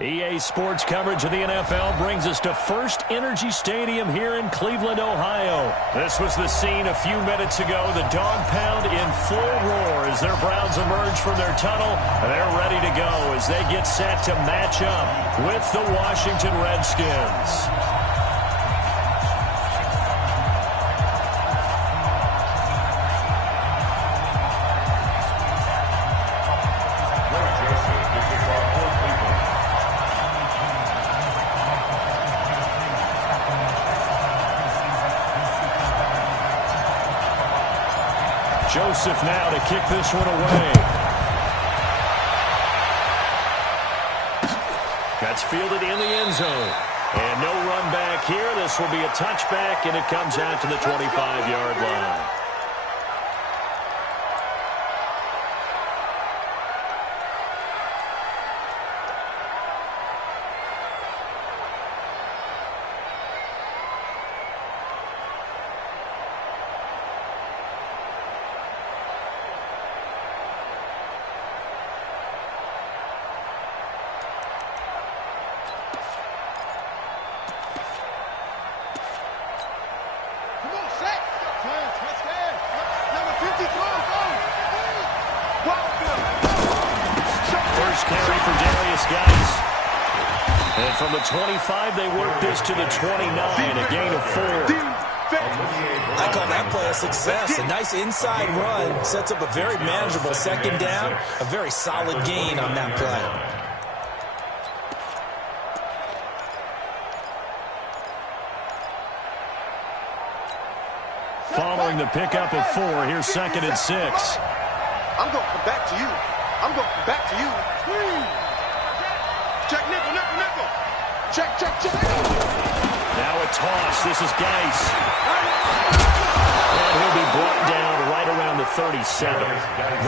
EA Sports coverage of the NFL brings us to First Energy Stadium here in Cleveland, Ohio. This was the scene a few minutes ago. The dog pound in full roar as their Browns emerge from their tunnel. They're ready to go as they get set to match up with the Washington Redskins. Joseph now to kick this one away. That's fielded in the end zone. And no run back here. This will be a touchback, and it comes out to the 25-yard line. And from the 25, they work this to the 29, a gain of 4. I call that play a success. A nice inside run sets up a very manageable second down, a very solid gain on that play. Following the pickup of 4, here's 2nd and 6. I'm going to come back to you. I'm going to come back to you. Check, nickel, nickel, nickel. Check, check, check. Now a toss. This is Geis. And he'll be brought down right around the 37.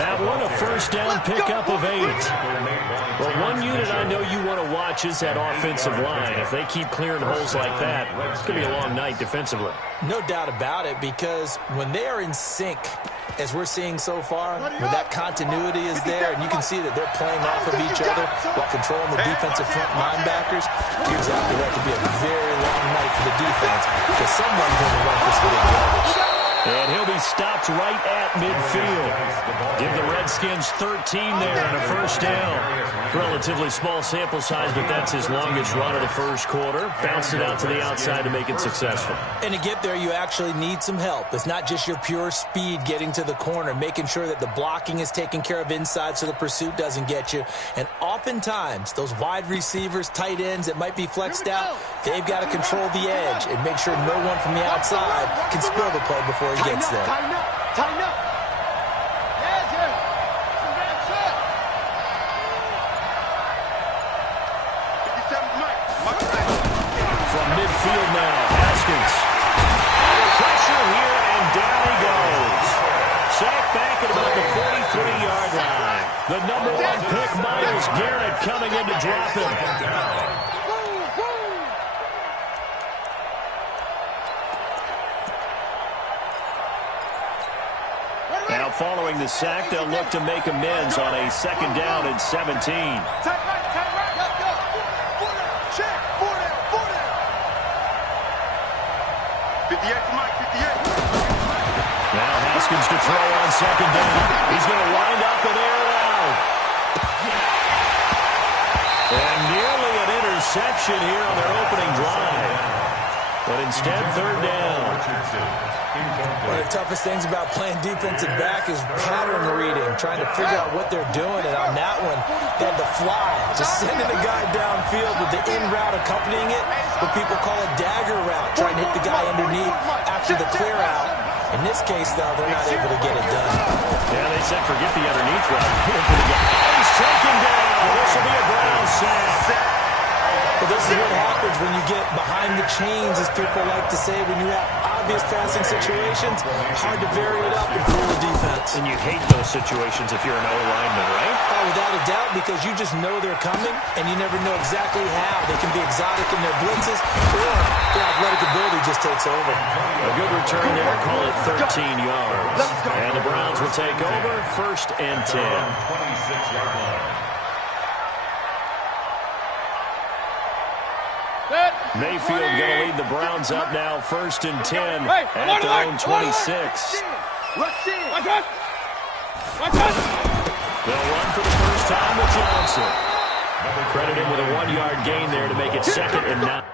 That one, a first down pickup of 8. Well, one unit I know you want to watch is that offensive line. If they keep clearing holes like that, it's going to be a long night defensively. No doubt about it, because when they are in sync, as we're seeing so far, when that continuity is there, and you can see that they're playing off of each other while controlling the defensive front linebackers, you're exactly right. To be a very long night for the defense, because someone's going to run for some big yardage. And he'll be stopped right at midfield. Give the Redskins 13 there and a first down. Relatively small sample size, but that's his longest run of the first quarter. Bounce it out to the outside to make it successful. And to get there, you actually need some help. It's not just your pure speed getting to the corner, making sure that the blocking is taken care of inside so the pursuit doesn't get you. And oftentimes, those wide receivers, tight ends that might be flexed out, they've got to control the edge and make sure no one from the outside can spill the play before he gets there. Tighten up, tighten up. Yeah, yeah. From midfield now, Haskins. Under pressure here, and down he goes. Sacked back at about the 43-yard line. The number 1 pick, Myles Garrett, coming in to drop him. Now, following the sack, they'll look to make amends on a 2nd down and 17. Tight right, let's go. 4 down, check, 4 down, 4 down. 58 to Mike, 58. Now Haskins to throw on 2nd down. He's going to wind up and air it out. And nearly an interception here on their opening drive. But instead, 3rd down. One of the toughest things about playing defensive back is pattern reading, trying to figure out what they're doing. And on that one, they had the fly, just sending a guy downfield with the in route accompanying it, what people call a dagger route, trying to hit the guy underneath after the clear out. In this case, though, they're not able to get it done. Yeah, they said forget the underneath route. He's taken down. This will be a Brown sack. But this is what happens when you get behind the chains, as people like to say, when you have obvious passing situations, hard to vary it up and fool the defense. And you hate those situations if you're an O-lineman, right? Oh, without a doubt, because you just know they're coming, and you never know exactly how. They can be exotic in their blitzes, or their athletic ability just takes over. A good return there, call it 13 yards. And the Browns will take over, 1st and 10. 26-yard line. Mayfield going to lead the Browns up now, 1st and 10 at their own 26. They'll run for the first time with Johnson. Credit him with a 1-yard gain there to make it 2nd and 9.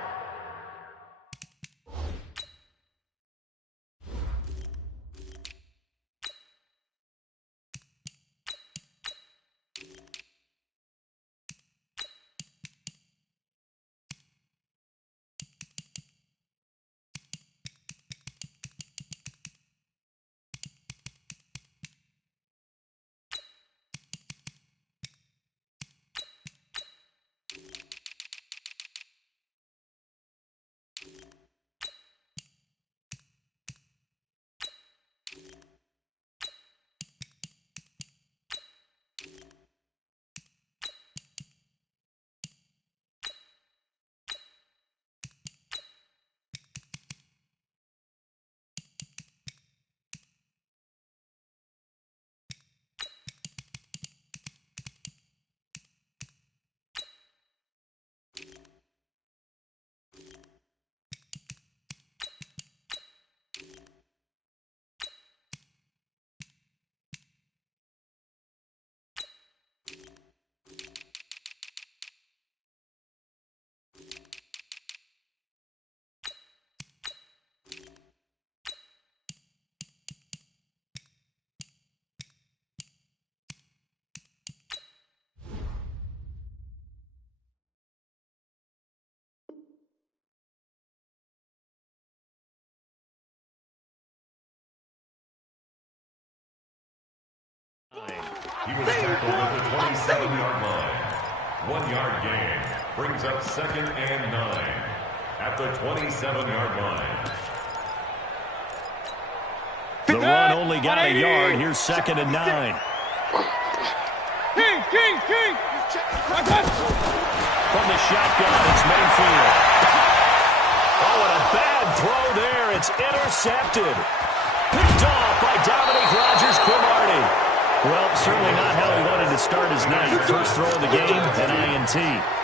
He was tackled at the 27-yard line. 1-yard gain brings up 2nd and 9 at the 27-yard line. The run only got a yard. Here's 2nd and 9. King! From the shotgun, it's Mayfield. Oh, and a bad throw there. It's intercepted. Picked off by Dominique Rodgers-Cromartie. Well, certainly not how he wanted to start his night. First throw of the game, an INT.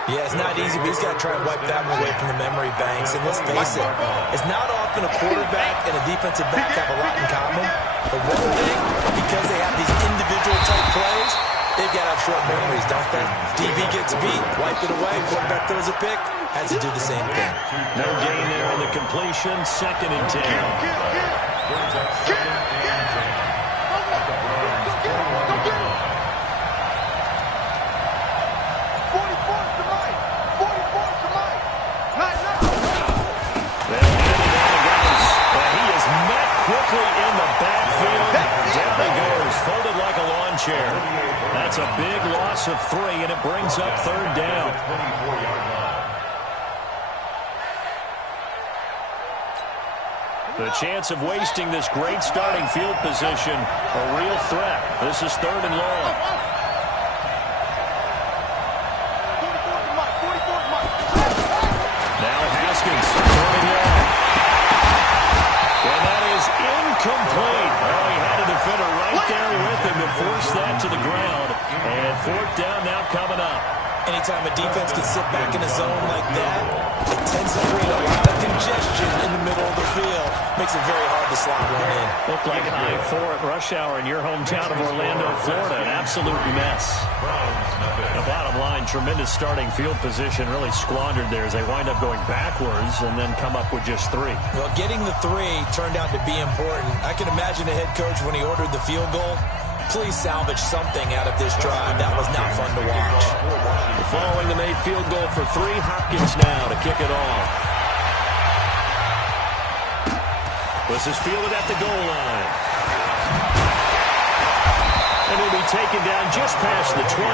Yeah, it's not easy, but he's got to try and wipe that one away from the memory banks. And let's face it, it's not often a quarterback and a defensive back have a lot in common. But one thing, because they have these individual type plays, they've got to have short memories, don't they? DB gets beat, wipe it away, quarterback throws a pick, has to do the same thing. No gain there on the completion, 2nd and 10. Brings up 2nd and 10. Quickly in the backfield. Down he goes, folded like a lawn chair. That's a big loss of 3, and it brings up 3rd down. The chance of wasting this great starting field position, a real threat. This is 3rd and long. Now Haskins turning long. And that is incomplete. Well, he had a defender right there with him to force that to the ground. And 4th down now coming up. Anytime a defense can sit back in a zone like that, it tends to create a lot of congestion in the middle of the field. Makes it very hard to slot one in. Looked like high 4 at rush hour in your hometown of Orlando, Florida. An absolute mess. The bottom line, tremendous starting field position, really squandered there as they wind up going backwards and then come up with just 3. Well, getting the 3 turned out to be important. I can imagine the head coach when he ordered the field goal. Please salvage something out of this drive. That was not fun to watch. Following the made field goal for 3, Hopkins now to kick it off. This is fielded at the goal line. And he'll be taken down just past the 20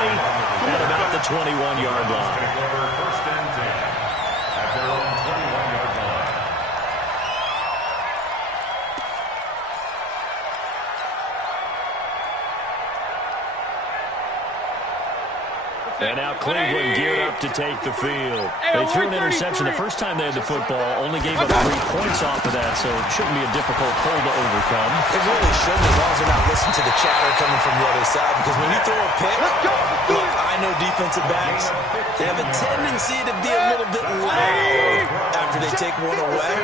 at about the 21-yard line. 1st and 10 at their own 21-yard line. And now Cleveland geared up to take the field. They threw an interception the first time they had the football, only gave up 3 points off of that, so it shouldn't be a difficult hole to overcome. It really shouldn't, as long as they're not listening to the chatter coming from the other side, because when you throw a pick, look, I know defensive backs, they have a tendency to be a little bit loud after they take one away,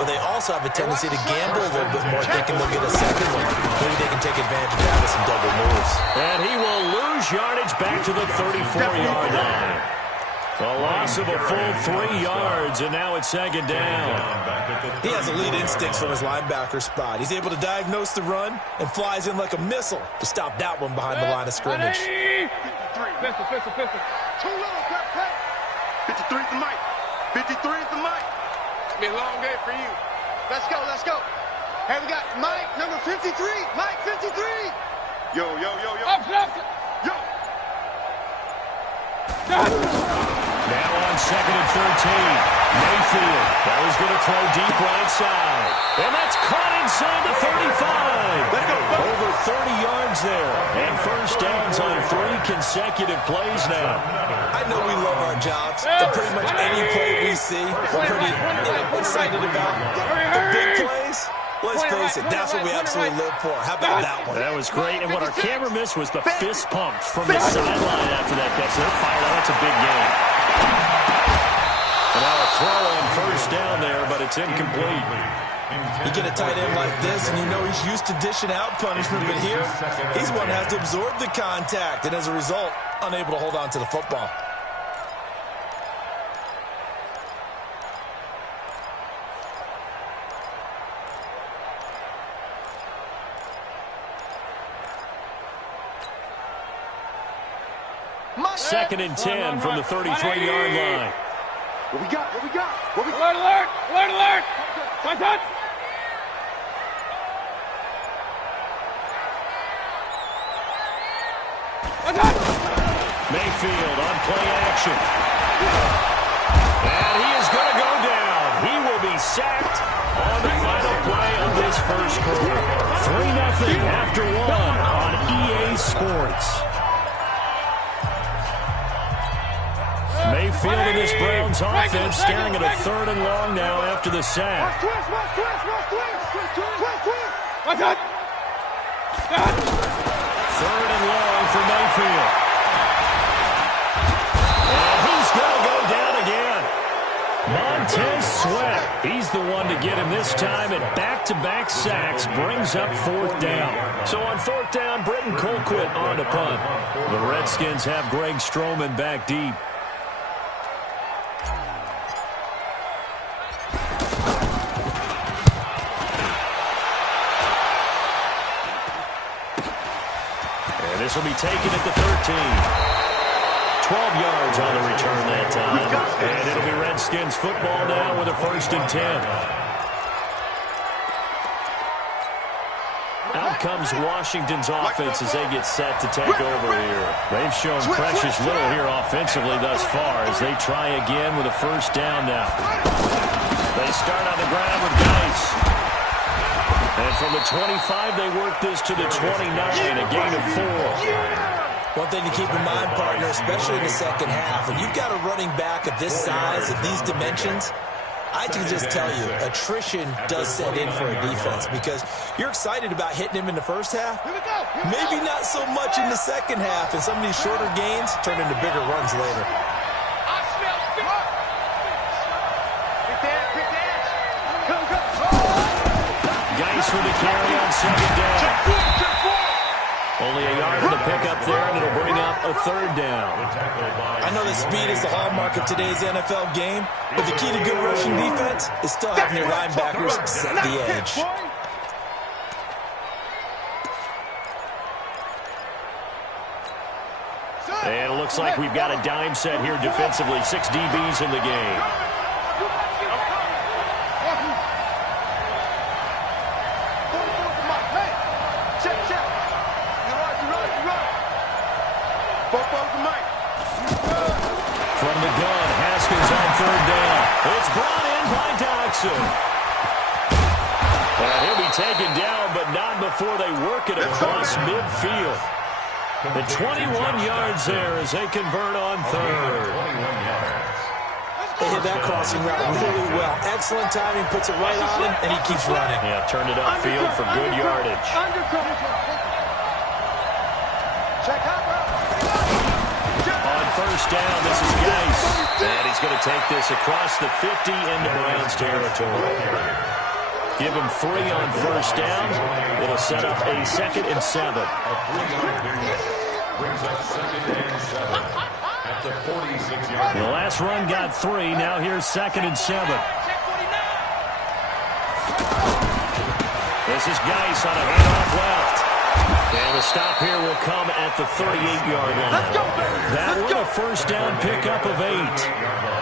but they also have a tendency to gamble a little bit more, thinking they'll get a second one. Maybe they can take advantage of that with some double moves. And he will lose yardage back to the 34-yard line. A loss of a full 3 yards, and now it's second down. He has elite instincts from his linebacker spot. He's able to diagnose the run and flies in like a missile to stop that one behind the line of scrimmage. Pistol. Too little, Pat. 53 is the mic. 53 is the mic. It's been a long day for you. Let's go. Hey, we got Mike, number 53. Mike, 53. Yo. Officer. Yo. Now on 2nd and 13. Mayfield. That was going to throw deep right side. And that's caught inside the 35. Over 30 yards there. And first downs on 3 consecutive plays now. I know we love our jobs, and pretty much any play we see, we're pretty excited about. The big plays, let's face it, that's what we absolutely live for. How about that one? That was great, and what our camera missed was the fist pumps from the sideline after that catch. They're fired out. That's a big game. And now a throw on first down there, but it's incomplete. You get a tight end like this, and you know he's used to dishing out punishment, but here, he's one that has to absorb the contact, and as a result, unable to hold on to the football. Second and 10 from the 33-yard line. What we got? Alert! Touch! Mayfield on play action. And he is going to go down. He will be sacked on the final play of this first quarter. 3-0 after 1 on EA Sports. Mayfield and this Browns offense staring at a 3rd and long now after the sack. Third and long for Mayfield. And he's going to go down again. Montez Sweat, he's the one to get him this time, and back-to-back sacks brings up 4th down. So on 4th down, Britton Colquitt on to punt. The Redskins have Greg Stroman back deep. This will be taken at the 13. 12 yards on the return that time. And it'll be Redskins football now with a 1st and 10. Out comes Washington's offense as they get set to take over here. They've shown precious little here offensively thus far as they try again with a 1st down now. They start on the ground with Geis. And from the 25, they work this to the 29, a gain of 4. One thing to keep in mind, partner, especially in the second half, when you've got a running back of this size, of these dimensions, I can just tell you, attrition does set in for a defense because you're excited about hitting him in the first half. Maybe not so much in the second half, and some of these shorter gains turn into bigger runs later. Geis with the carry on 2nd down. Only a yard of the pickup there, and it'll bring up a 3rd down. I know that speed is the hallmark of today's NFL game, but the key to good rushing defense is still having your linebackers set the edge. And it looks like we've got a dime set here defensively. 6 DBs in the game. From the gun, Haskins on 3rd down. It's brought in by Dodson. He'll be taken down, but not before they work it across midfield. The 21 yards there as they convert on third. They hit that crossing route really well. Excellent timing, puts it right on him, and he keeps running. Yeah, turned it upfield for good yardage. On first down, this is Geis. And he's going to take this across the 50 into Browns territory. Give him 3 on first down. It'll set up a 2nd and 7. Brings up 2nd and 7 at the 46-yard line. The last run got 3. Now here's 2nd and 7. This is Geis on a handoff left. And the stop here will come at the 38-yard line. That one a first down pickup of 8.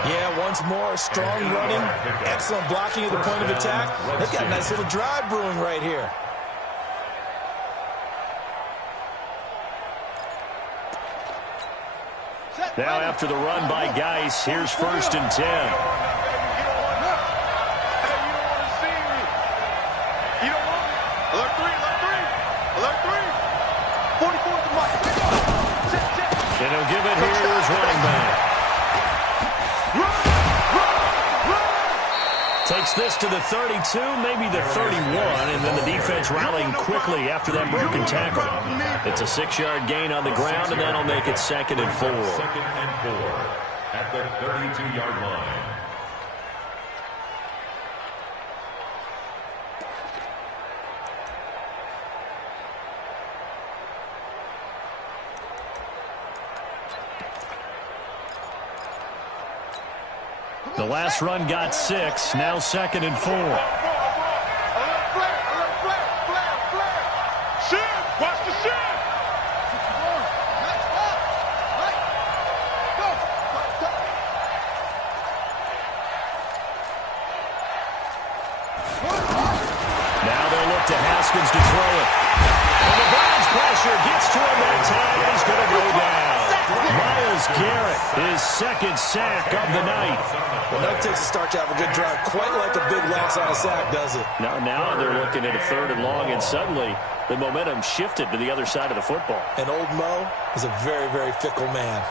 Yeah, once more, strong running, excellent blocking at the point of attack. They've got a nice little drive brewing right here. Now after the run by Geis, here's 1st and 10. And he'll give it here to his running back. Takes this to the 32, maybe the 31, and then the defense rallying quickly after that broken tackle. It's a 6-yard gain on the ground, and that'll make it 2nd and 4. 2nd and 4 at the 32-yard line. The last run got 6, now 2nd and 4. Watch the shift! Now they'll look to Haskins to throw it. And the Browns pressure gets to him that time, and he's going to go down. Myles Garrett, his 2nd sack of the night. Well, that takes a start to have a good drive. Quite like a big loss on a sack, does it? Now they're looking at a 3rd and long, and suddenly the momentum shifted to the other side of the football. And old Mo is a very, very fickle man.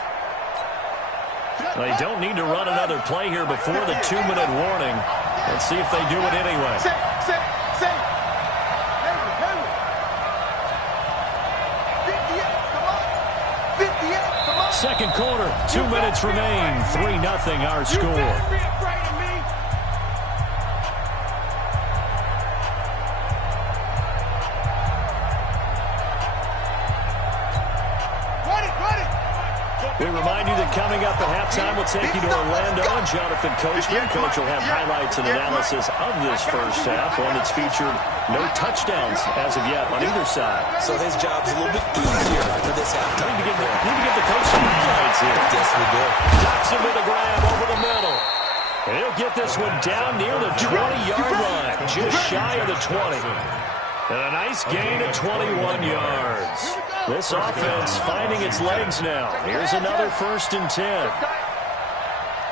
They don't need to run another play here before the 2-minute warning. Let's see if they do it anyway. Second quarter, 2 minutes remain. 3-0 our score. We remind you that coming up at halftime, we'll take you to Orlando. And Jonathan Coachman. Coach will have highlights and analysis of this first half, one that's featured no touchdowns as of yet on either side. So his job's a little bit easier after this halftime. Need to give the coach some highlights here. Yes, we do. Jackson with a grab over the middle. And he'll get this one down near the 20-yard line, just shy of the 20. And a nice gain of 21 yards. This offense finding its legs now. Here's another 1st and 10.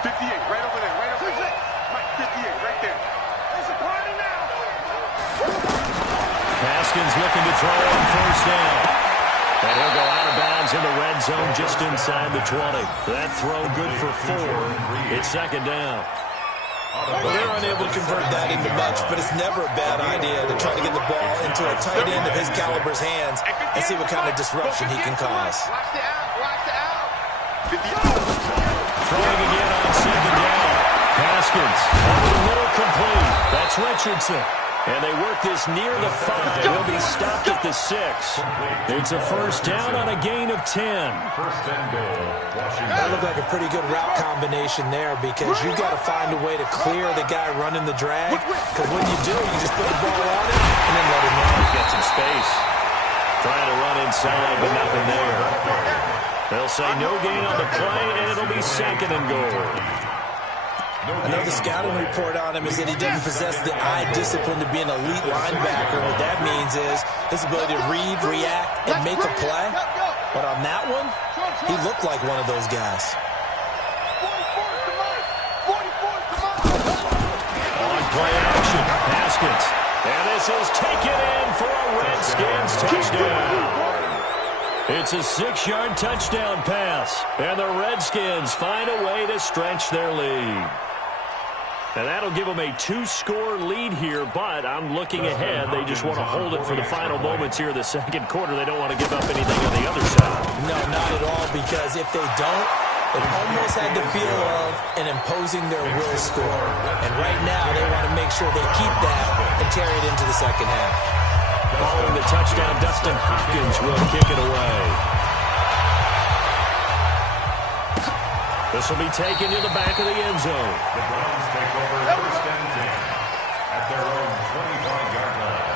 58, right over there, right over there. Mike, 58, right there. It's a party now. Haskins looking to throw on first down. And he'll go out of bounds in the red zone just inside the 20. That throw good for 4. It's 2nd down. Well, they're unable to convert that into much, but it's never a bad idea to try to get the ball into a tight end of his caliber's hands and see what kind of disruption he can cause. Watch the out. Throwing again on 2nd down. Haskins over the middle complete. That's Richardson. And they work this near the 5. He'll be stopped at the 6. It's a first down on a gain of 10. First and goal, Washington. That looked like a pretty good route combination there because you've got to find a way to clear the guy running the drag. Because when you do, you just put the ball on him and then let him run. Get some space. Trying to run inside, but nothing there. They'll say no gain on the play, and it'll be 2nd and goal. I know the scouting report on him is that he didn't possess the eye discipline to be an elite linebacker. What that means is his ability to read, react, and make a play. But on that one, he looked like one of those guys. On play action, Haskins. And this is taken in for a Redskins touchdown. It's a 6-yard touchdown pass, and the Redskins find a way to stretch their lead. And that'll give them a 2-score lead here, but I'm looking ahead. They just want to hold it for the final moments here in the second quarter. They don't want to give up anything on the other side. No, not at all, because if they don't, it almost had the feel of an imposing their will score. And right now, they want to make sure they keep that and carry it into the second half. Following the touchdown, Dustin Hopkins will kick it away. This will be taken to the back of the end zone. The Browns take over first and 10 at their own 25-yard line.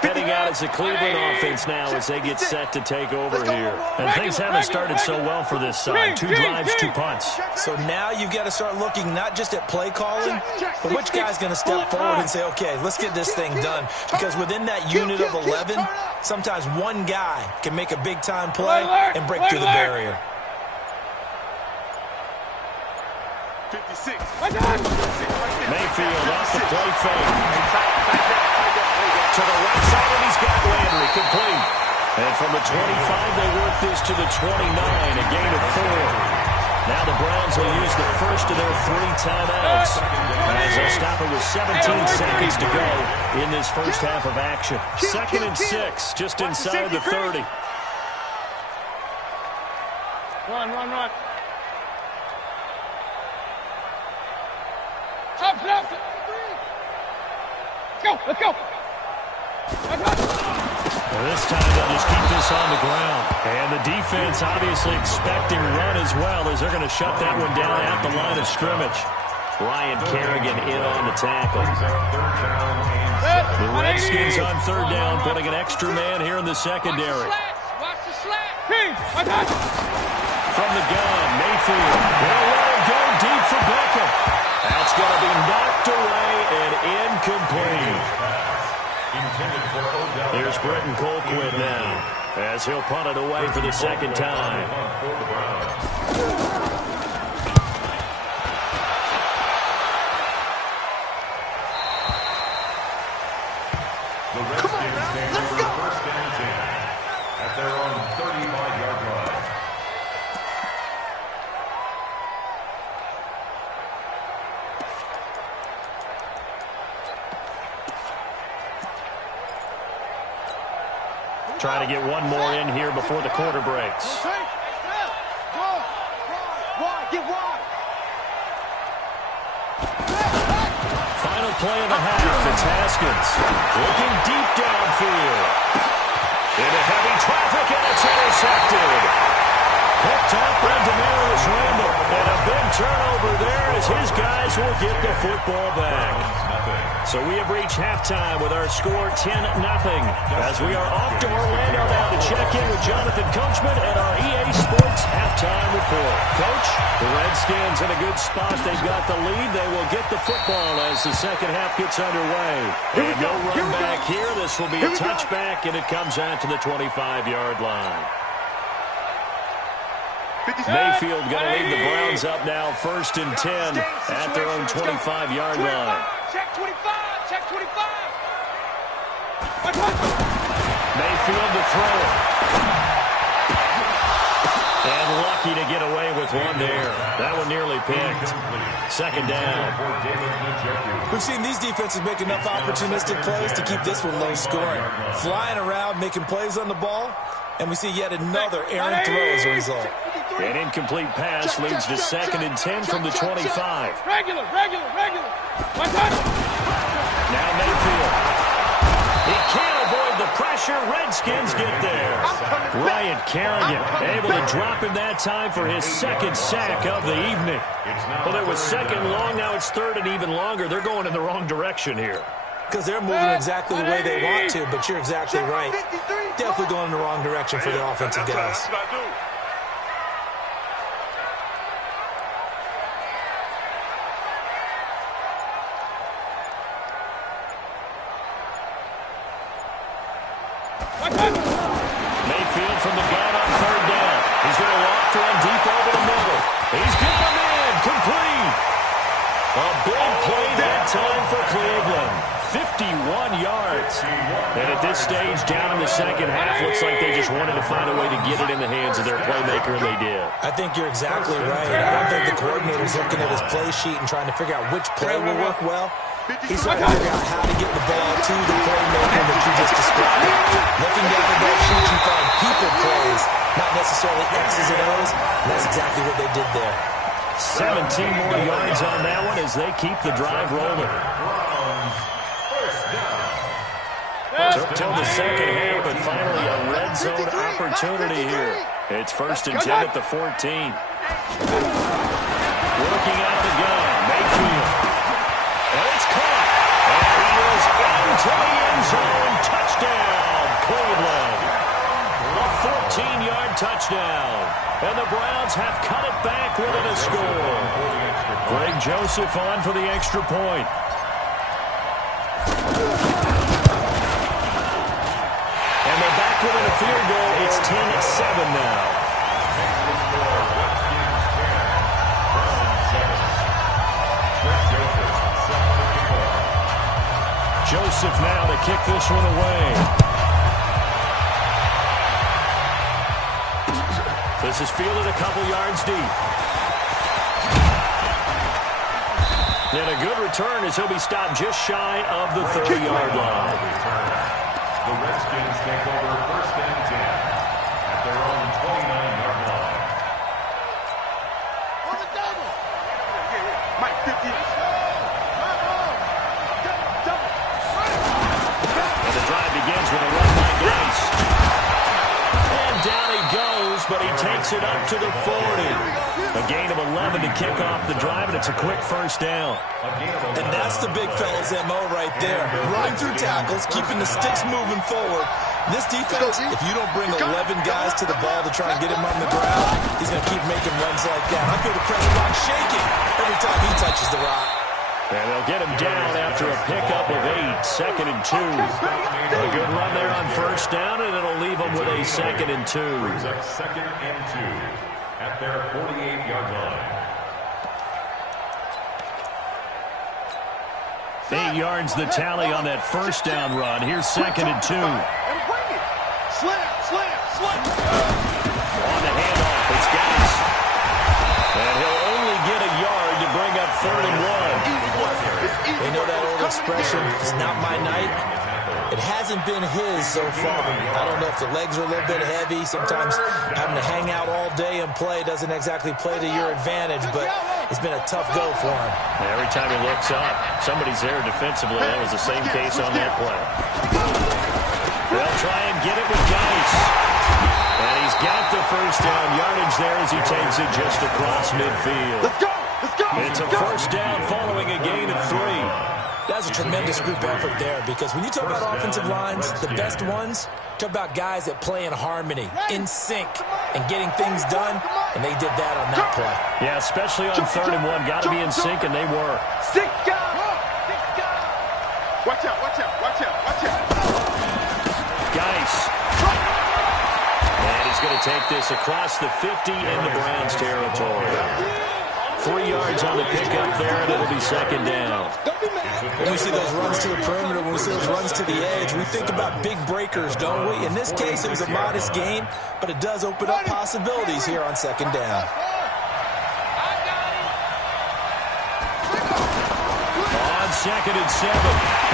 Heading out as the Cleveland offense now as they get set to take over here. And things haven't started so well for this side. 2 drives, 2 punts. So now you've got to start looking not just at play calling, but which guy's going to step forward and say, okay, let's get this thing done. Because within that unit of 11, sometimes one guy can make a big-time play and break through the barrier. 56. Mayfield off the play fake. To the right side, and he's got Landry complete. And from the 25, they work this to the 29, a gain of 4. Now the Browns will use the first of their 3 timeouts as they'll stop it with 17 seconds to go in this first half of action. 2nd and 6, just inside the 30. Run. Up. Let's go. Well, this time they'll just keep this on the ground. And the defense obviously expecting run as well as they're going to shut that one down at the line of scrimmage. Ryan Kerrigan in on the tackle. The Redskins on 3rd down, putting an extra man here in the secondary. Watch the slack. From the gun, Mayfield. They'll let him go deep for Beckham. That's going to be knocked away and incomplete. Here's Britton Colquitt now as he'll punt it away for the second time. The Redskins take over first and 10 at their own 35-yard line. Trying to get one more in here before the quarter breaks. Final play of the half. It's Haskins looking deep downfield. Into heavy traffic, and it's intercepted. Picked up by Demarius Randall. And a big turnover there as his guys will get the football back. So we have reached halftime with our score 10-0 as we are off to Orlando now to check in with Jonathan Coachman at our EA Sports halftime report. Coach, the Redskins in a good spot. They've got the lead. They will get the football as the second half gets underway. And no run back here. This will be a touchback, and it comes out to the 25-yard line. Mayfield going to lead the Browns up now 1st and 10 at their own 25-yard line. Check 25. Mayfield to throw it. And lucky to get away with one there. That one nearly picked. 2nd down. We've seen these defenses make enough opportunistic plays to keep this one low scoring. Flying around, making plays on the ball, and we see yet another errant throw as a result. An incomplete pass leads to 2nd and 10 from the 25. Regular. Now Mayfield. He can't avoid the pressure. Redskins get there. Ryan Kerrigan able to drop him that time for his 2nd sack of the evening. Well, it was 2nd long. Now it's 3rd and even longer. They're going in the wrong direction here. Because they're moving exactly the way they want to, but you're exactly right. Definitely going in the wrong direction for their offensive guys. Mayfield from the gun on 3rd down. He's going to walk to him deep over the middle. He's getting him in. Complete. A big play that time for Cleveland. yards. And at this stage, down in the second half, looks like they just wanted to find a way to get it in the hands of their playmaker, and they did. I think you're exactly right. I don't think the coordinator's looking at his play sheet and trying to figure out which play will work well. He's trying to figure out how to get the ball to the playmaker that you just described. Looking down at that sheet, you find people plays, not necessarily X's and O's, and that's exactly what they did there. 17 more yards on that one as they keep the drive rolling. Took till the second half, but finally a red zone opportunity here. It's 1st and 10 at the 14. Working out the gun, Mayfield. And it's caught. And he is into the end zone. Touchdown, Cleveland. A 14-yard touchdown. And the Browns have cut it back within a score. Greg Joseph on for the extra point. And they're back within a field goal. It's 10-7 now. Joseph now to kick this one away. This is fielded a couple yards deep. And a good return as he'll be stopped just shy of the 30-yard line. The Redskins take over 1st and 10 at their own 29-yard line. On the double. Mike 50. And the drive begins with a run by Geis. And down he goes, but he takes it up to the 40. A gain of 11 to kick off the drive, and it's a quick 1st down. And that's the big fella's MO right there. Running through tackles, keeping the sticks moving forward. This defense, if you don't bring 11 guys to the ball to try and get him on the ground, he's going to keep making runs like that. I feel the press box shaking every time he touches the rock. And they'll get him down after a pickup of 8, 2nd and 2. A good run there on 1st down, and it'll leave them with a 2nd and 2. Brings up 2nd and 2 at their 48-yard line. 8 yards the tally on that 1st down run. Here's 2nd and 2. Slam. On the handoff, it's Geis. And he'll only get a yard to bring up 3rd and 1. You know that old expression, it's not my night. It hasn't been his so far. I don't know if the legs are a little bit heavy. Sometimes having to hang out all day and play doesn't exactly play to your advantage, but it's been a tough go for him. Every time he looks up, somebody's there defensively. That was the same case on that play. They'll try and get it with Geis. And he's got the 1st down yardage there as he takes it just across midfield. Let's go. It's a 1st down following a gain of 3. That's a tremendous group effort there, because when you talk about offensive lines, the best ones, talk about guys that play in harmony, in sync, and getting things done, and they did that on that play. Yeah, especially on 3rd and 1. Got to be in sync, and they were. 6 guys. Watch out. Geis. And he's going to take this across the 50 into Browns territory. 3 yards on the pickup there, and it'll be 2nd down. When we see those runs to the perimeter, when we see those runs to the edge, we think about big breakers, don't we? In this case, it was a modest gain, but it does open up possibilities here on 2nd down. On 2nd and 7,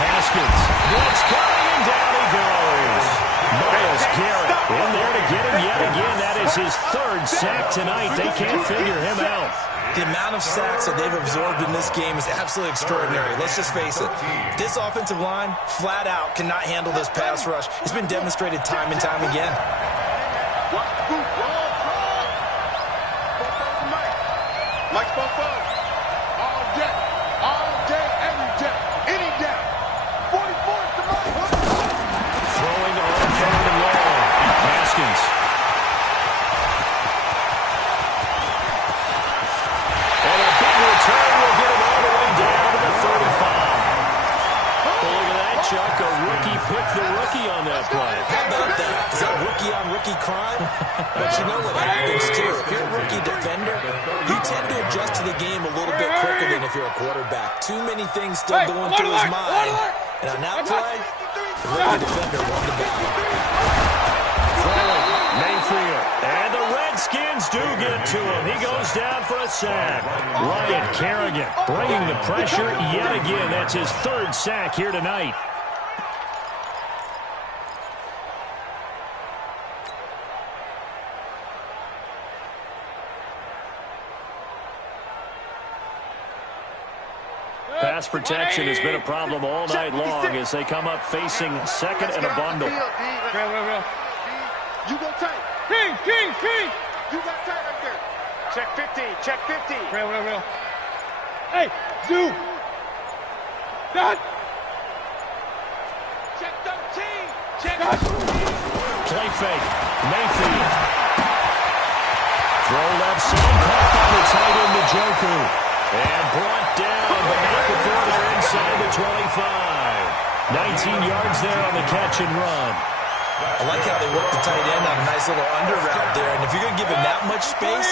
Haskins. Blitz coming, and down he goes. Myles Garrett in there to get him yet again. That is his 3rd sack tonight. They can't figure him out. The amount of sacks that they've absorbed in this game is absolutely extraordinary. Let's just face it. This offensive line, flat out, cannot handle this pass rush. It's been demonstrated time and time again. Mike Bofo. All day, every day, any day. 44 to Mike. Throwing on 3rd and long. Haskins. And a big return will get him all the way down to the 35. Well, look at that, Chuck. A rookie picked the rookie on that play. How about that? Is that rookie-on-rookie crime? But you know what happens, too. If you're a rookie defender, you tend to adjust to the game a little bit quicker than if you're a quarterback. Too many things still going through his mind. And on that play, the rookie defender won the battle. Mayfield. And the Redskins do get to him. He goes down for a sack. Ryan Kerrigan bringing the pressure yet again. That's his third sack here tonight. Pass protection has been a problem all night long as they come up facing second and a bundle. You go tight. King. You got tight right there. Check 15. Check 15. Real. Hey, Zoo. Done. Check 13. Check. Play fake. Mayfield. Throw left side. Caught by the tight end, Njoku. And brought down, but not before they're inside the 25. 19 yards there on the catch and run. I like how they work the tight end on a nice little under route there. And if you're going to give him that much space,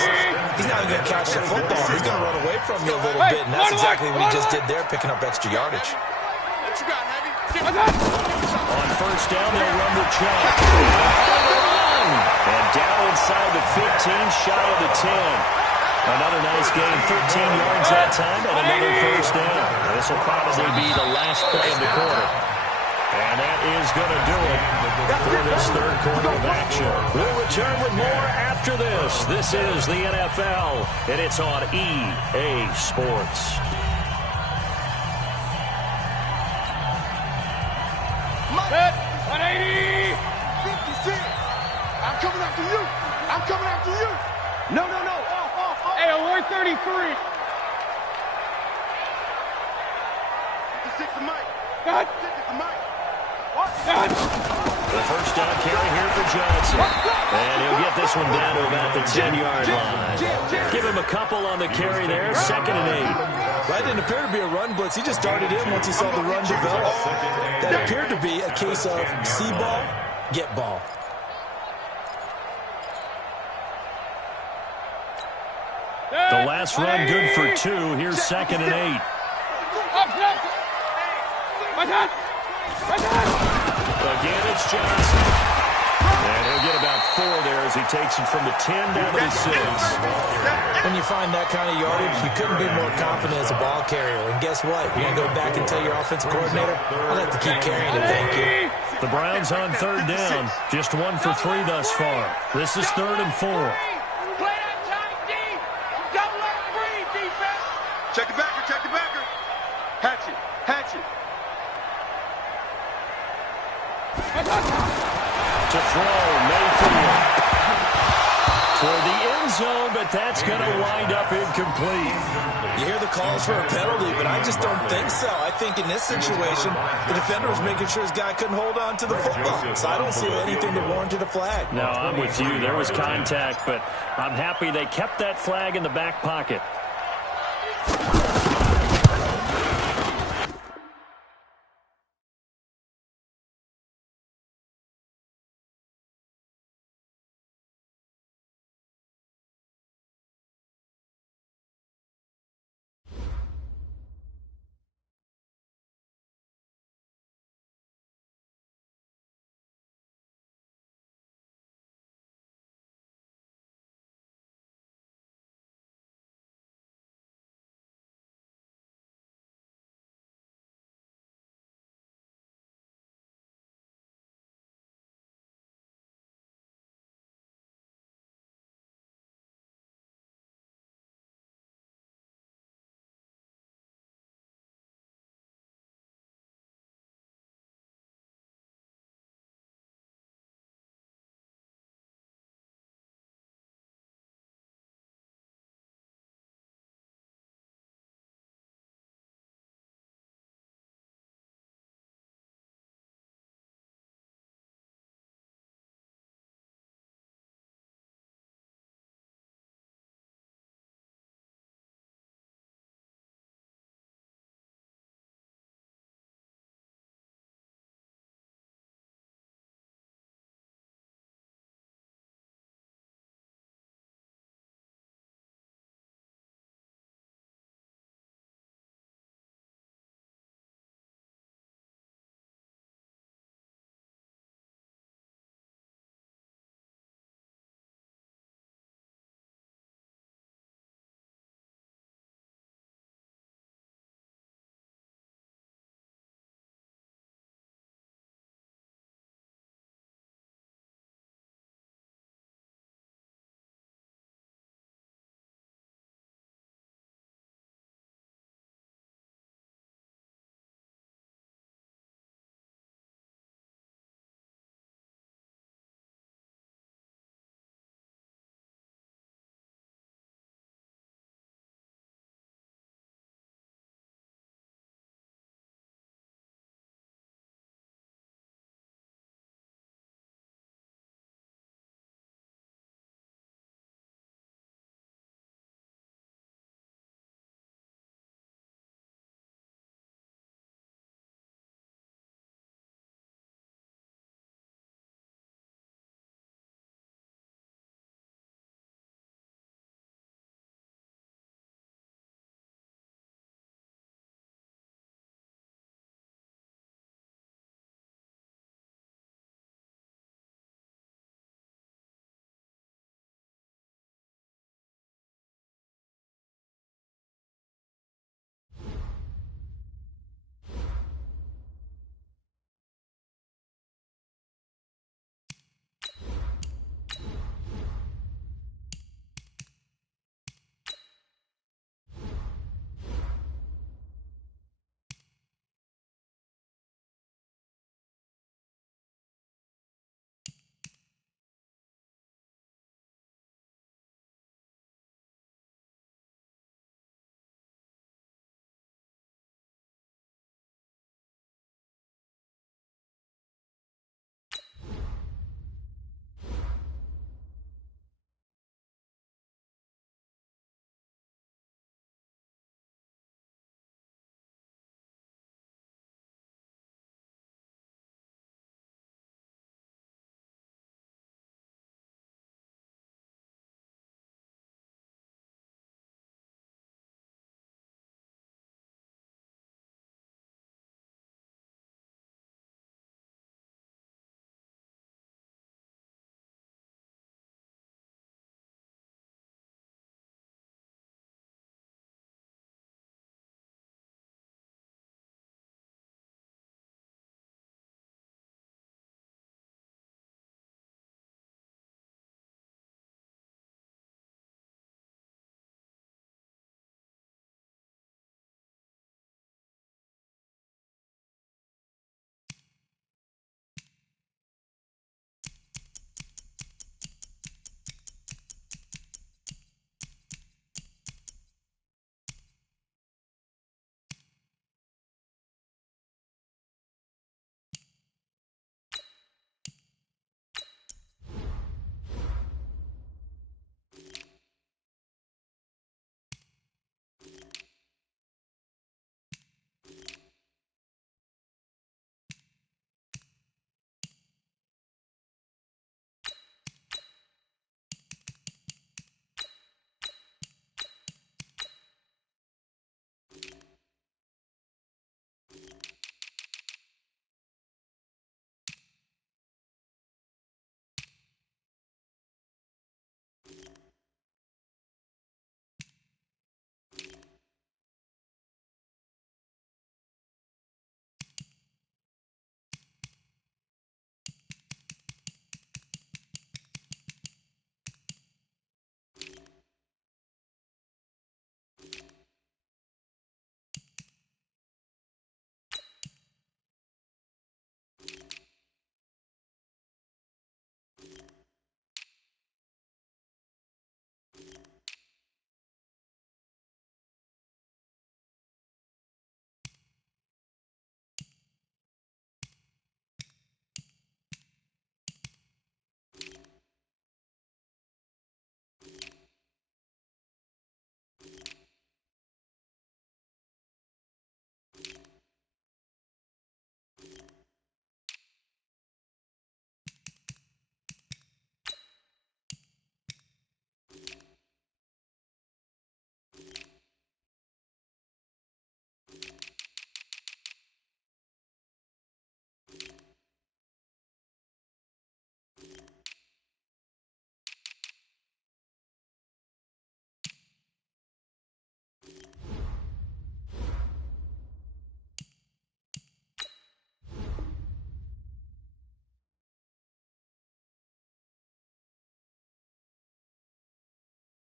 he's not going to catch the football. He's going to run away from you a little bit. And that's exactly what he just did there, picking up extra yardage. What you got, Heavy? On first down, they'll run the check. And down inside the 15, shy of the 10. Another nice game, 13 yards that time, and another first down. This will probably be the last play of the quarter. And that is going to do it for this third quarter of action. We'll return with more after this. This is the NFL, and it's on EA Sports. Set. 180. 56. I'm coming after you. I'm coming after you. No. Hey, we're 33. 56 to Mike. Done. 56 to Mike. Done. The first down carry here for Johnson. And he'll get this one down to about the 10-yard line. Give him a couple on the carry there. Second and 8. That didn't appear to be a run blitz. He just darted in once he saw the run develop. That appeared to be a case of see ball, get ball. The last run good for 2. Here's second and 8. Again, it's Johnson. And he'll get about 4 there as he takes it from the 10 down to the 6. When you find that kind of yardage, you couldn't be more confident as a ball carrier. And guess what? You're going to go back and tell your offensive coordinator, I'd like to keep carrying it, thank you. The Browns on third down. Just 1 for 3 thus far. This is 3rd and 4. Check the backer. Hatch it. To throw, Mayfield. Toward the end zone, but that's going to wind up incomplete. You hear the calls for a penalty, but I just don't think so. I think in this situation, the defender was making sure his guy couldn't hold on to the football. So I don't see anything that warranted a flag. No, I'm with you. There was contact, but I'm happy they kept that flag in the back pocket.